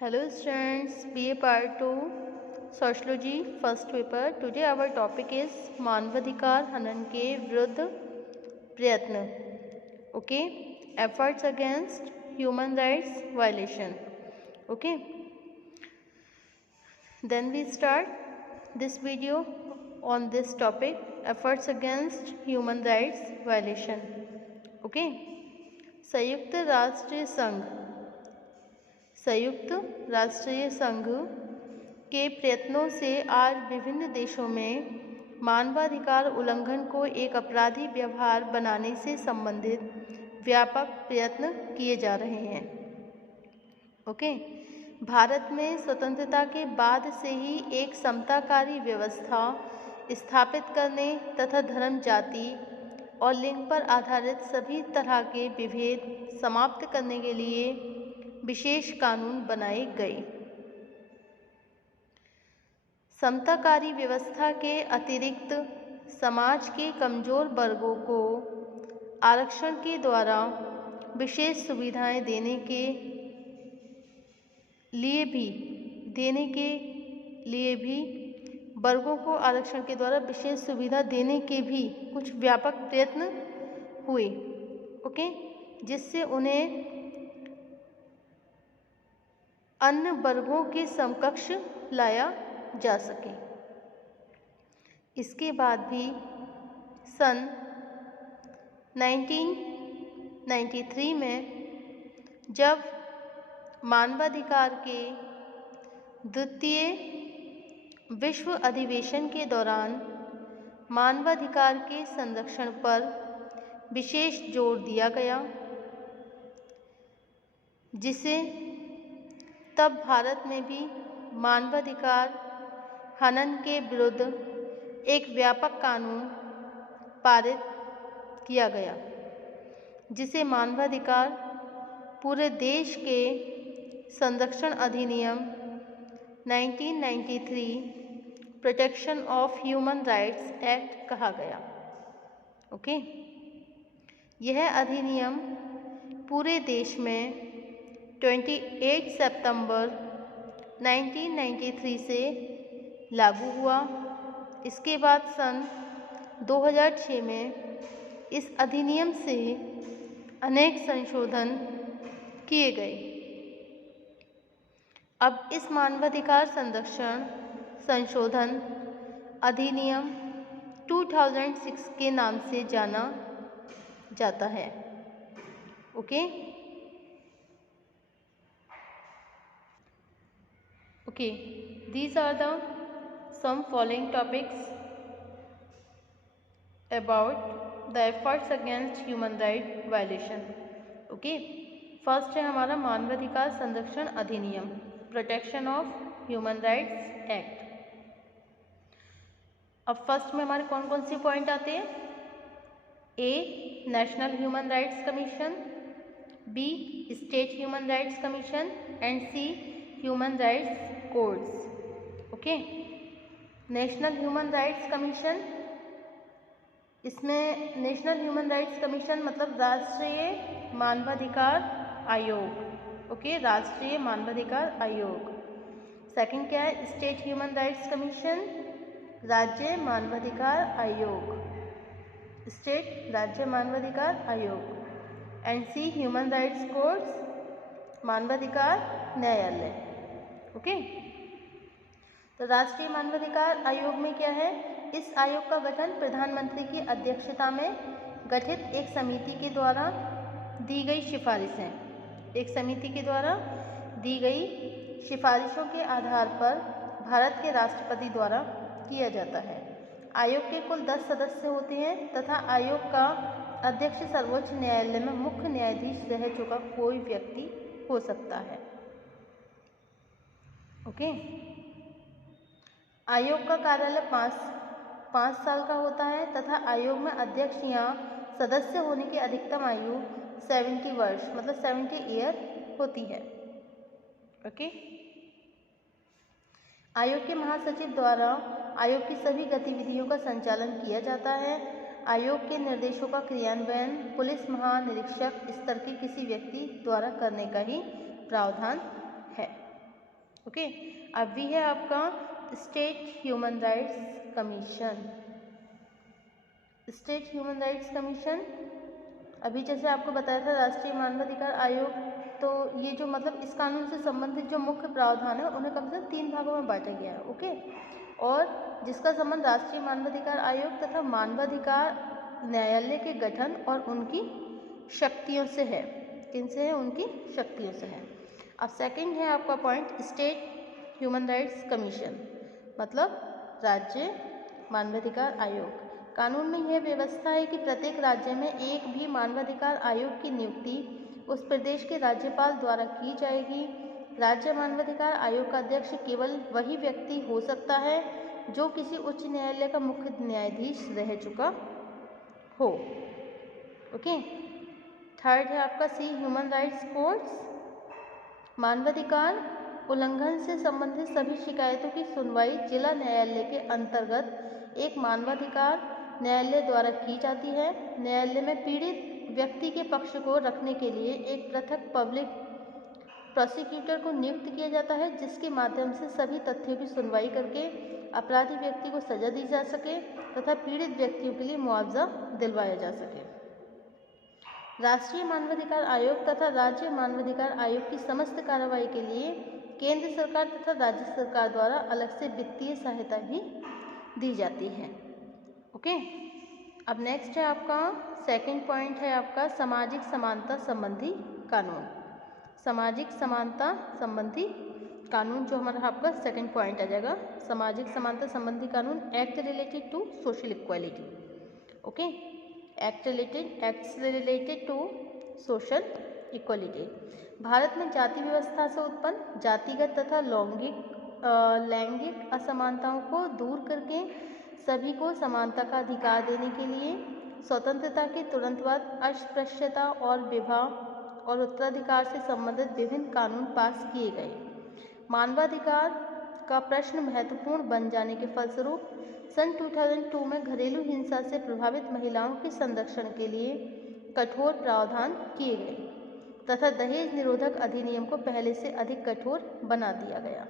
Hello students, BA Part 2 Sociology First Paper. Today our topic is मानवाधिकार हनन के विरुद्ध प्रयत्न. Okay, efforts against human rights violation. Okay, then we start this video on this topic, efforts against human rights violation. Okay, संयुक्त राष्ट्रीय संघ के प्रयत्नों से आज विभिन्न देशों में मानवाधिकार उल्लंघन को एक आपराधिक व्यवहार बनाने से संबंधित व्यापक प्रयत्न किए जा रहे हैं. ओके, भारत में स्वतंत्रता के बाद से ही एक समताकारी व्यवस्था स्थापित करने तथा धर्म, जाति और लिंग पर आधारित सभी तरह के विभेद समाप्त करने के लिए विशेष कानून बनाए गए. समताकारी व्यवस्था के अतिरिक्त समाज के कमजोर वर्गों को आरक्षण के द्वारा विशेष सुविधाएं देने के लिए भी वर्गों को आरक्षण के द्वारा विशेष सुविधा देने के भी कुछ व्यापक प्रयत्न हुए. ओके, जिससे उन्हें अन्य वर्गों के समकक्ष लाया जा सके. इसके बाद भी सन 1993 में जब मानवाधिकार के द्वितीय विश्व अधिवेशन के दौरान मानवाधिकार के संरक्षण पर विशेष जोर दिया गया, जिसे तब भारत में भी मानवाधिकार हनन के विरुद्ध एक व्यापक कानून पारित किया गया, जिसे मानवाधिकार पूरे देश के संरक्षण अधिनियम 1993 protection of human rights act कहा गया. ओके, यह अधिनियम पूरे देश में 28 सितंबर 1993 से लागू हुआ. इसके बाद सन 2006 में इस अधिनियम से अनेक संशोधन किए गए. अब इस मानवाधिकार संरक्षण संशोधन अधिनियम 2006 के नाम से जाना जाता है. Okay, these are the some following topics about the efforts against human right violation. Okay, first है हमारा मानवाधिकार संरक्षण अधिनियम, protection of human rights act. अब फर्स्ट में हमारे कौन कौन से पॉइंट आते हैं? A, national human rights commission, B, state human rights commission and C, human rights codes. Okay, national human rights commission, इसमें नेशनल ह्यूमन राइट्स कमीशन मतलब राष्ट्रीय मानवाधिकार आयोग. ओके, राष्ट्रीय मानवाधिकार आयोग. सेकंड क्या है? स्टेट ह्यूमन राइट्स कमीशन, राज्य मानवाधिकार आयोग, स्टेट राज्य मानवाधिकार आयोग. And C, human rights courts, मानवाधिकार न्यायालय. ओके, तो राष्ट्रीय मानवाधिकार आयोग में क्या है? इस आयोग का गठन प्रधानमंत्री की अध्यक्षता में गठित एक समिति के द्वारा दी गई सिफारिशों के आधार पर भारत के राष्ट्रपति द्वारा किया जाता है. आयोग के कुल 10 सदस्य होते हैं तथा आयोग का अध्यक्ष सर्वोच्च न्यायालय में मुख्य न्यायाधीश रह चुका कोई व्यक्ति हो सकता है. ओके, आयोग का कार्यालय 5 साल का होता है तथा आयोग में अध्यक्ष या सदस्य होने की अधिकतम आयु 70 वर्ष मतलब 70 ईयर होती है. ओके, आयोग के महासचिव द्वारा आयोग की सभी गतिविधियों का संचालन किया जाता है. आयोग के निर्देशों का क्रियान्वयन पुलिस महानिरीक्षक स्तर के किसी व्यक्ति द्वारा करने का ही प्रावधान है. ओके, अभी है आपका state human rights commission. State human rights commission अभी जैसे आपको बताया था राष्ट्रीय मानवाधिकार आयोग, तो ये जो मतलब इस कानून से संबंधित जो मुख्य प्रावधान है उन्हें कम से कम 3 भागों में बांटा गया है। ओके, और जिसका संबंध राष्ट्रीय मानवाधिकार आयोग तथा मानवाधिकार न्यायालय के गठन और उनकी शक्तियों से है। किनसे है? उनकी शक्तियों से है। अब सेकंड है आपका point state human rights commission, मतलब राज्य मानवाधिकार आयोग। कानून में यह व्यवस्था है कि प्रत्येक राज्य में एक भी मानवाधिकार आयोग की नियुक्ति उस प्रदेश के राज्यपाल द्वारा की जाएगी। राज्य मानवाधिकार आयोग का अध्यक्ष केवल वही व्यक्ति हो सकता है जो किसी उच्च न्यायालय का मुख्य न्यायाधीश रह चुका हो। ओके, थर्ड है आपका सी ह्यूमन राइट्स कोर्ट्स। मानवाधिकार उल्लंघन से संबंधित सभी शिकायतों की सुनवाई जिला न्यायालय के अंतर्गत एक मानवाधिकार न्यायालय द्वारा की जाती है। न्यायालय में पीड़ित व्यक्ति के पक्ष को रखने के लिए एक पृथक पब्लिक प्रोसिक्यूटर को नियुक्त किया जाता है, जिसके माध्यम से सभी तथ्यों की सुनवाई करके अपराधी व्यक्ति को सजा दी जा सके तथा पीड़ित व्यक्तियों के लिए मुआवजा दिलवाया जा सके। राष्ट्रीय मानवाधिकार आयोग तथा राज्य मानवाधिकार आयोग की समस्त कार्रवाई के लिए केंद्र सरकार तथा राज्य सरकार द्वारा अलग से वित्तीय सहायता भी दी जाती है। ओके, अब नेक्स्ट है आपका सेकंड पॉइंट है आपका सामाजिक समानता संबंधी कानून। सामाजिक समानता संबंधी कानून जो हमारा आपका सेकंड पॉइंट आ जाएगा, सामाजिक समानता संबंधी कानून act related to social equality. Okay, acts related to social equality. Bharat में जाति व्यवस्था से उत्पन्न जातिगत तथा लैंगिक असमानताओं को दूर करके सभी को समानता का अधिकार देने के लिए स्वतंत्रता के तुरंत बाद अस्पृश्यता और विवाह और उत्तराधिकार से संबंधित विभिन्न कानून पास किए गए। मानवाधिकार का प्रश्न महत्वपूर्ण बन जाने के फलस्वरूप सन 2002 में घरेलू हिंसा से प्रभावित महिलाओं के संरक्षण के लिए कठोर प्रावधान किए गए तथा दहेज निरोधक अधिनियम को पहले से अधिक कठोर बना दिया गया।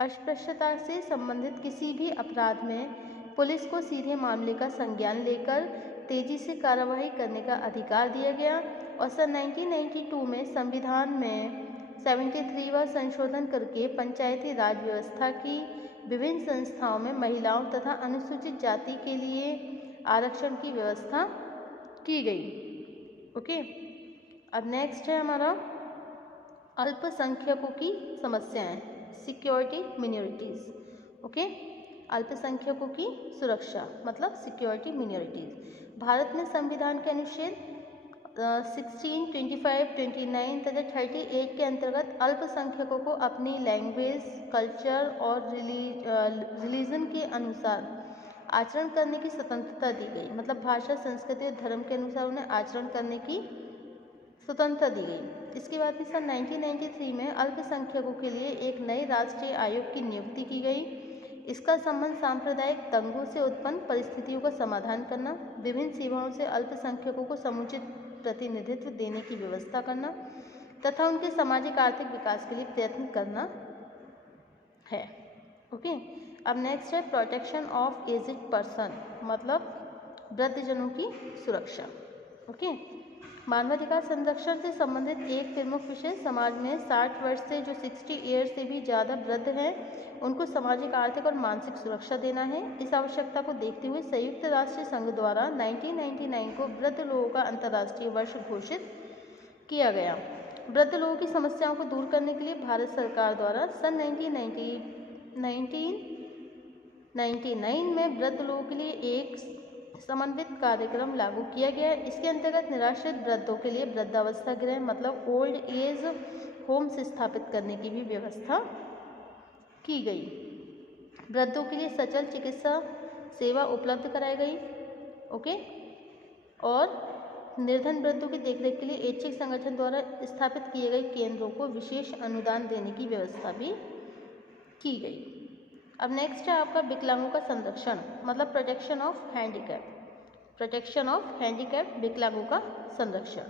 अस्पृश्यता से संबंधित किसी भी अपराध में पुलिस को सीधे मामले का संज्ञान लेकर तेजी से कार्रवाई करने का अधिकार दिया गया और सन 1992 में संविधान में 73वां संशोधन करके पंचायती राज व्यवस्था की विभिन्न संस्थाओं में महिलाओं तथा अनुसूचित जाति के लिए आरक्षण की व्यवस्था की गई। ओके, अब नेक्स्ट है हमारा अल्पसंख्यकों की समस्याएं, सिक्योरिटी मिनोरिटीज। ओके, अल्पसंख्यकों की सुरक्षा मतलब सिक्योरिटी मिनोरिटीज। भारत में संविधान के अनुच्छेद 16, 25, 29 तथा 38 के अंतर्गत अल्पसंख्यकों को अपनी लैंग्वेज, कल्चर और रिलीजन के अनुसार आचरण करने की स्वतंत्रता दी गई। मतलब भाषा, संस्कृति और धर्म के अनुसार उन्हें आचरण करने की स्वतंत्रता दी गई। इसके बाद भी सन 1993 में अल्पसंख्यकों के लिए एक नए राष्ट्रीय आयोग की नियुक्ति की गई। इसका संबंध सांप्रदायिक दंगों से उत्पन्न परिस्थितियों का समाधान करना, विभिन्न सेवाओं से अल्पसंख्यकों को समुचित प्रतिनिधित्व देने की व्यवस्था करना तथा उनके सामाजिक आर्थिक विकास के लिए प्रयत्न करना है। ओके, अब नेक्स्ट है प्रोटेक्शन ऑफ एज्ड पर्सन, मतलब वृद्धजनों की सुरक्षा। ओके, मानवाधिकार संरक्षण से संबंधित एक प्रमुख विषय समाज में 60 वर्ष से जो 60 ईयर्स से भी ज़्यादा वृद्ध हैं उनको सामाजिक, आर्थिक और मानसिक सुरक्षा देना है। इस आवश्यकता को देखते हुए संयुक्त राष्ट्र संघ द्वारा 1999 को वृद्ध लोगों का अंतर्राष्ट्रीय वर्ष घोषित किया गया। वृद्ध लोगों की समस्याओं को दूर करने के लिए भारत सरकार द्वारा सन 1999 में वृद्ध लोगों के लिए एक समन्वित कार्यक्रम लागू किया गया। इसके अंतर्गत निराश्रित वृद्धों के लिए वृद्धावस्था गृह मतलब ओल्ड एज होम्स स्थापित करने की भी व्यवस्था की गई। वृद्धों के लिए सचल चिकित्सा सेवा उपलब्ध कराई गई। ओके, और निर्धन वृद्धों की देखरेख के लिए ऐच्छिक संगठन द्वारा स्थापित किए गए केंद्रों को विशेष अनुदान देने की व्यवस्था भी की गई। अब नेक्स्ट है आपका विकलांगों का संरक्षण मतलब protection of handicap. Protection of handicap विकलांगों का संरक्षण।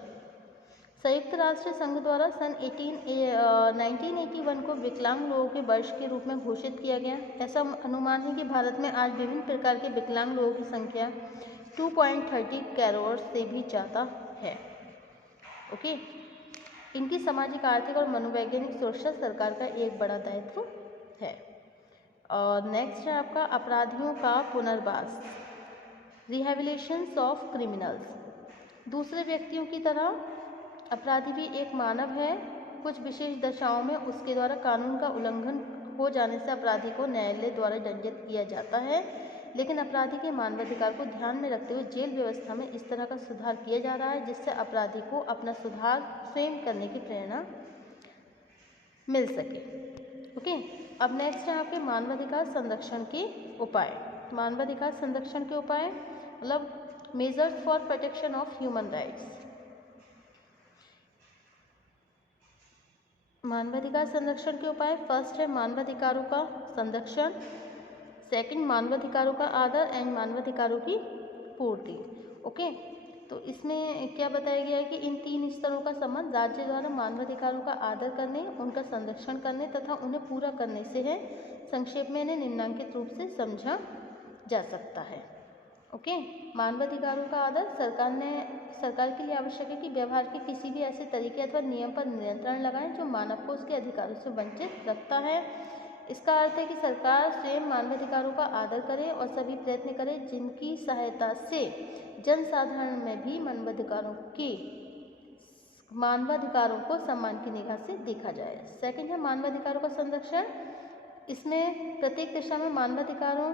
संयुक्त राष्ट्र संघ द्वारा सन 1981 को विकलांग लोगों के वर्ष के रूप में घोषित किया गया। ऐसा अनुमान है कि भारत में आज विभिन्न प्रकार के विकलांग लोगों की संख्या 2.30 करोड़ से भी ज़्यादा है। ओके, इनकी सामाजिक, आर्थिक और मनोवैज्ञानिक सुरक्षा सरकार का एक बड़ा दायित्व है। और नेक्स्ट है आपका अपराधियों का पुनर्वास, रिहेबिलिटेशन ऑफ क्रिमिनल्स। दूसरे व्यक्तियों की तरह अपराधी भी एक मानव है। कुछ विशेष दशाओं में उसके द्वारा कानून का उल्लंघन हो जाने से अपराधी को न्यायालय द्वारा दंडित किया जाता है, लेकिन अपराधी के मानवाधिकार को ध्यान में रखते हुए जेल व्यवस्था में इस तरह का सुधार किया जा रहा है जिससे अपराधी को अपना सुधार स्वयं करने की प्रेरणा मिल सके। ओके, अब नेक्स्ट है आपके मानवाधिकार संरक्षण के उपाय। मानवाधिकार संरक्षण के उपाय मतलब measures for protection of human rights. मानवाधिकार संरक्षण के उपाय, फर्स्ट है मानवाधिकारों का संरक्षण, सेकंड मानवाधिकारों का आदर एंड मानवाधिकारों की पूर्ति। ओके, तो इसमें क्या बताया गया है कि इन 3 स्तरों का संबंध राज्य द्वारा मानवाधिकारों का आदर करने, उनका संरक्षण करने तथा उन्हें पूरा करने से है। संक्षेप में इन्हें निम्नलिखित रूप से समझा जा सकता है। ओके, मानवाधिकारों का आदर, सरकार के लिए आवश्यक है कि व्यवहार के किसी भी ऐसे तरीके अथवा नियम पर नियंत्रण लगाएं जो मानव को उसके अधिकारों से वंचित रखता है। इसका अर्थ है कि सरकार स्वयं मानवाधिकारों का आदर करे और सभी प्रयत्न करे जिनकी सहायता से जनसाधारण में भी मानवाधिकारों को सम्मान की निगाह से देखा जाए। सेकंड है मानवाधिकारों का संरक्षण। इसमें प्रत्येक दिशा में मानवाधिकारों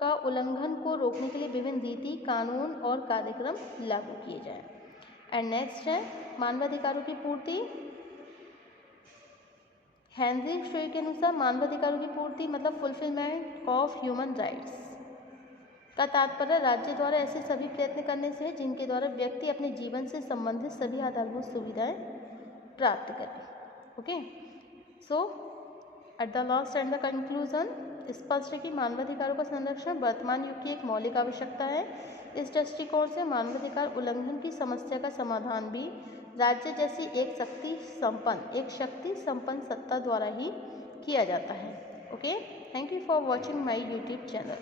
का उल्लंघन को रोकने के लिए विभिन्न रीति, कानून और कार्यक्रम लागू किए जाएं। एंड नेक्स्ट है मानवाधिकारों की पूर्ति। हेनरी स्ट्रेक के अनुसार मानवाधिकारों की पूर्ति मतलब फुलफिलमेंट ऑफ ह्यूमन राइट्स का तात्पर्य राज्य द्वारा ऐसे सभी प्रयत्न करने से है जिनके द्वारा व्यक्ति अपने जीवन से संबंधित सभी आधारभूत सुविधाएं प्राप्त करे। Okay, so at the last and the conclusion, स्पष्ट है कि मानवाधिकारों का संरक्षण वर्तमान युग की एक मौलिक आवश्यकता है। इस दृष्टिकोण से मानवाधिकार उल्लंघन की समस्या का समाधान भी राज्य जैसी एक शक्ति संपन्न सत्ता द्वारा ही किया जाता है। Okay, thank you for watching my YouTube channel.